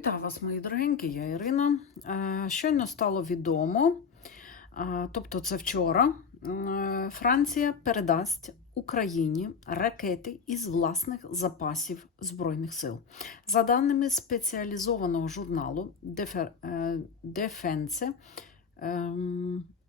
Вітаю вас, мої дорогенькі, я Ірина. Е, Щойно стало відомо, е, тобто це вчора, е, Франція передасть Україні ракети із власних запасів Збройних сил. За даними спеціалізованого журналу Defe- Defense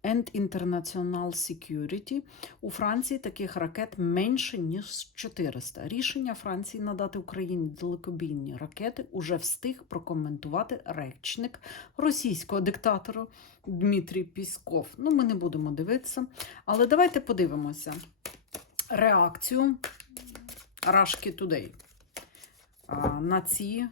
and International Security, у Франції таких ракет менше, ніж 400. Рішення Франції надати Україні далекобійні ракети уже встиг прокоментувати речник російського диктатора Дмитрій Пісков. Ну, ми не будемо дивитися, але давайте подивимося реакцію Рашки Today на ці.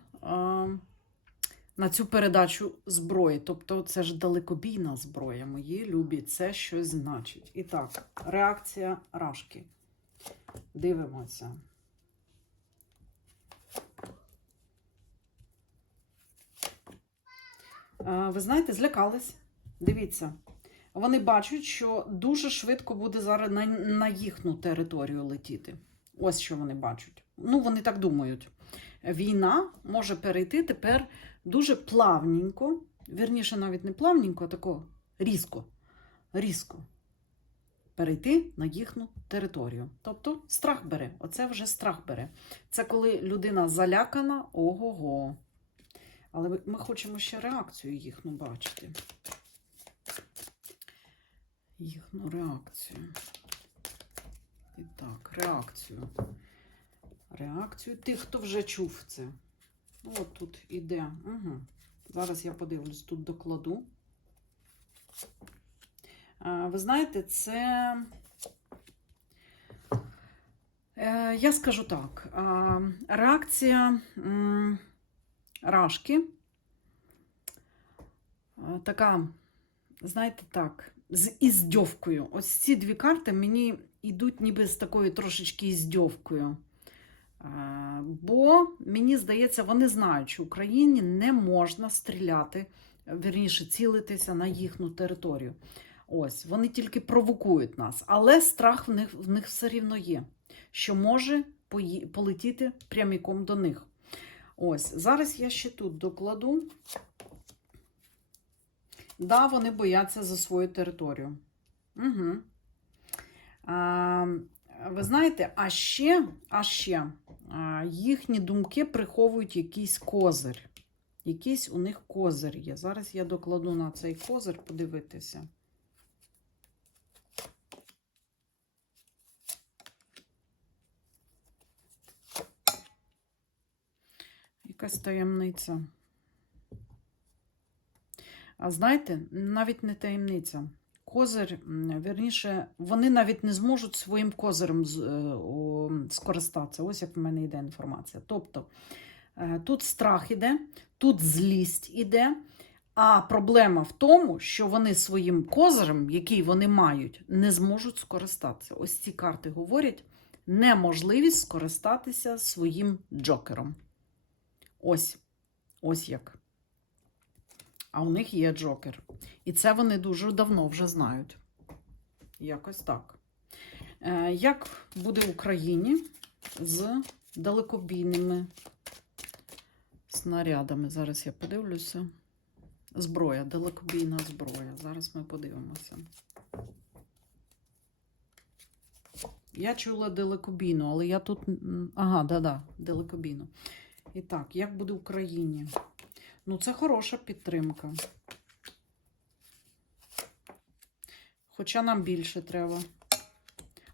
На цю передачу зброї. Тобто це ж далекобійна зброя. Мої любі, це щось значить. І так, реакція Рашки. Дивимося. Ви знаєте, злякались. Дивіться. Вони бачать, що дуже швидко буде зараз на, на їхню територію летіти. Ось що вони бачать. Ну, вони так думають. Війна може перейти тепер дуже плавненько, вірніше, навіть не плавненько, а тако різко, різко перейти на їхню територію. Тобто страх бере. Оце вже страх бере. Це коли людина залякана, ого-го. Але ми- хочемо ще реакцію їхню бачити. Їхню реакцію. І так, реакцію. Реакцію тих, хто вже чув це. От тут іде. Угу. Зараз я подивлюсь, тут докладу. Ви знаєте, це. Е, Я скажу так. Реакція Рашки така, знаєте, так, з іздьовкою. Ось ці дві карти мені йдуть ніби з такою трошечки іздьовкою. Бо мені здається, вони знають, що Україні не можна стріляти, вірніше, цілитися на їхню територію. Ось, вони тільки провокують нас, але страх в них, в них все рівно є, що може полетіти пряміком до них. Ось, зараз я ще тут докладу. Да, вони бояться за свою територію. Угу. А, ви знаєте, а ще, а ще їхні думки приховують якийсь козир. Якийсь у них козир є. Зараз я докладу на цей козир подивитися. Якась таємниця. А знаєте, навіть не таємниця. Козир, м, вірніше, вони навіть не зможуть своїм козирем е, скористатися. Ось як в мене йде інформація. Тобто е, тут страх іде, тут злість іде, а проблема в тому, що вони своїм козирем, який вони мають, не зможуть скористатися. Ось ці карти говорять неможливість скористатися своїм джокером. Ось. Ось як. А у них є джокер. І це вони дуже давно вже знають. Якось так. Е, як буде в Україні з далекобійними снарядами? Зараз я подивлюся. Зброя, далекобійна зброя. Зараз ми подивимося. Я чула далекобійну, але я тут. Ага, да-да, далекобійну. І так, як буде в Україні? Ну, це хороша підтримка. Хоча нам більше треба.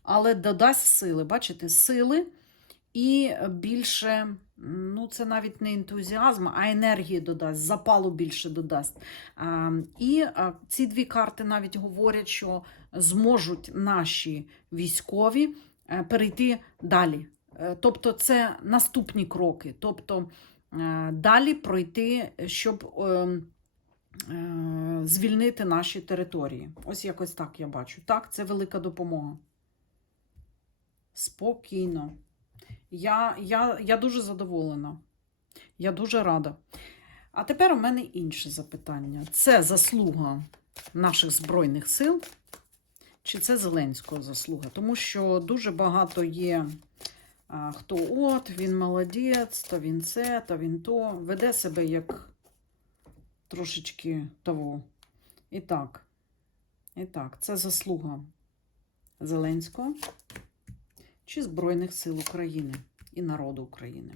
Але додасть сили, бачите, сили і більше, ну, це навіть не ентузіазм, а енергії додасть, запалу більше додасть. І ці дві карти навіть говорять, що зможуть наші військові е, перейти далі. Е, Тобто, це наступні кроки. Тобто, далі пройти, щоб е, е, звільнити наші території. Ось якось так я бачу. Так, це велика допомога. Спокійно. Я, я, я дуже задоволена. Я дуже рада. А тепер у мене інше запитання. Це заслуга наших Збройних сил, чи це Зеленського заслуга? Тому що дуже багато є хто от, він молодець, то він це, то він то. Веде себе як трошечки того. І так, і так, це заслуга Зеленського чи Збройних сил України і народу України.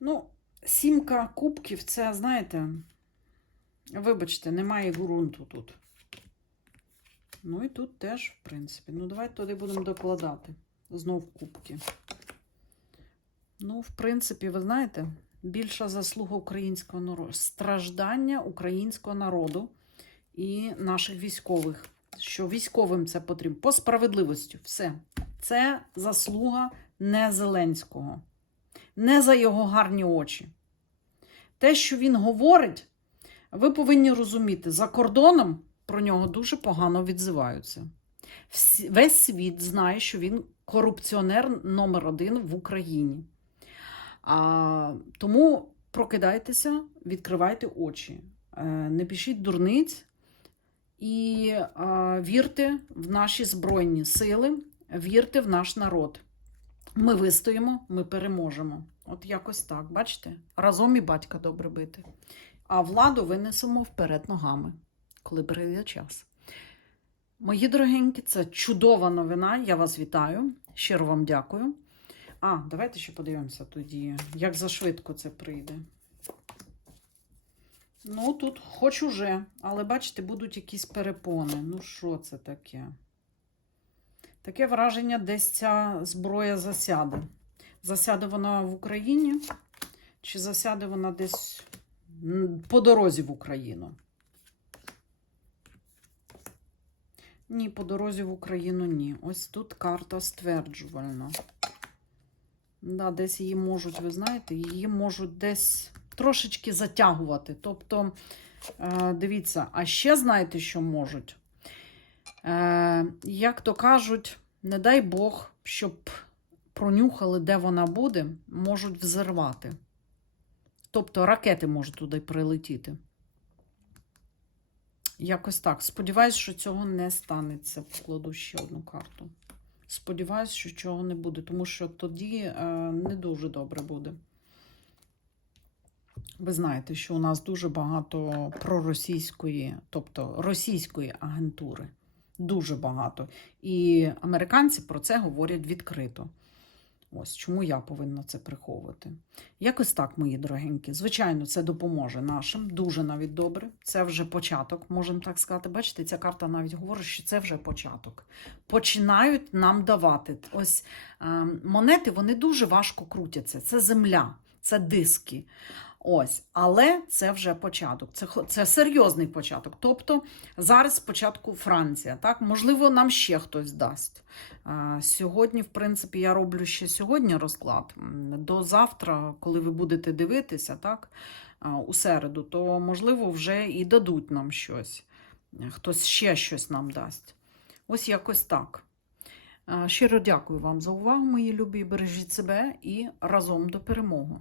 Ну, сімка кубків це, знаєте, вибачте, немає ґрунту тут. Ну і тут теж, в принципі. Ну, давайте туди будемо докладати. Знов кубки. Ну, в принципі, ви знаєте, більша заслуга українського народу, страждання українського народу і наших військових. Що військовим це потрібно. По справедливості. Все. Це заслуга не Зеленського, не за його гарні очі. Те, що він говорить, ви повинні розуміти, за кордоном про нього дуже погано відзиваються. Весь світ знає, що він корупціонер номер один в Україні. А, тому прокидайтеся, відкривайте очі, Е, не пишіть дурниць і а, вірте в наші Збройні сили, вірте в наш народ. Ми вистоїмо, ми переможемо. От якось так, бачите? Разом і батька добре бити. А владу винесемо вперед ногами, коли прийде час. Мої дорогенькі, це чудова новина. Я вас вітаю. Щиро вам дякую. А, давайте ще подивимося тоді, як зашвидко це прийде. Ну, тут хоч уже, але бачите, будуть якісь перепони. Ну, що це таке? Таке враження, десь ця зброя засяде. Засяде вона в Україні, чи засяде вона десь по дорозі в Україну? Ні, по дорозі в Україну ні. Ось тут карта стверджувальна. Да, десь її можуть, ви знаєте, її можуть десь трошечки затягувати. Тобто, е, дивіться, а ще знаєте, що можуть? Е, як то кажуть, не дай Бог, щоб пронюхали, де вона буде, можуть взорвати. Тобто ракети можуть туди прилетіти. Якось так. Сподіваюсь, що цього не станеться. Покладу ще одну карту. Сподіваюсь, що цього не буде, тому що тоді е, не дуже добре буде. Ви знаєте, що у нас дуже багато проросійської, тобто російської агентури. Дуже багато. І американці про це говорять відкрито. Ось чому я повинна це приховувати. Якось так, мої дорогенькі. Звичайно, це допоможе нашим, дуже навіть добре. Це вже початок, можемо так сказати. Бачите, ця карта навіть говорить, що це вже початок. Починають нам давати. Ось е, монети вони дуже важко крутяться. Це земля, це диски. Ось, але це вже початок. Це, це серйозний початок. Тобто зараз спочатку Франція, так? Можливо, нам ще хтось дасть. Сьогодні, в принципі, я роблю ще сьогодні розклад. До завтра, коли ви будете дивитися, так, у середу, то можливо вже і дадуть нам щось. Хтось ще щось нам дасть. Ось якось так. Щиро дякую вам за увагу, мої любі. Бережіть себе і разом до перемоги.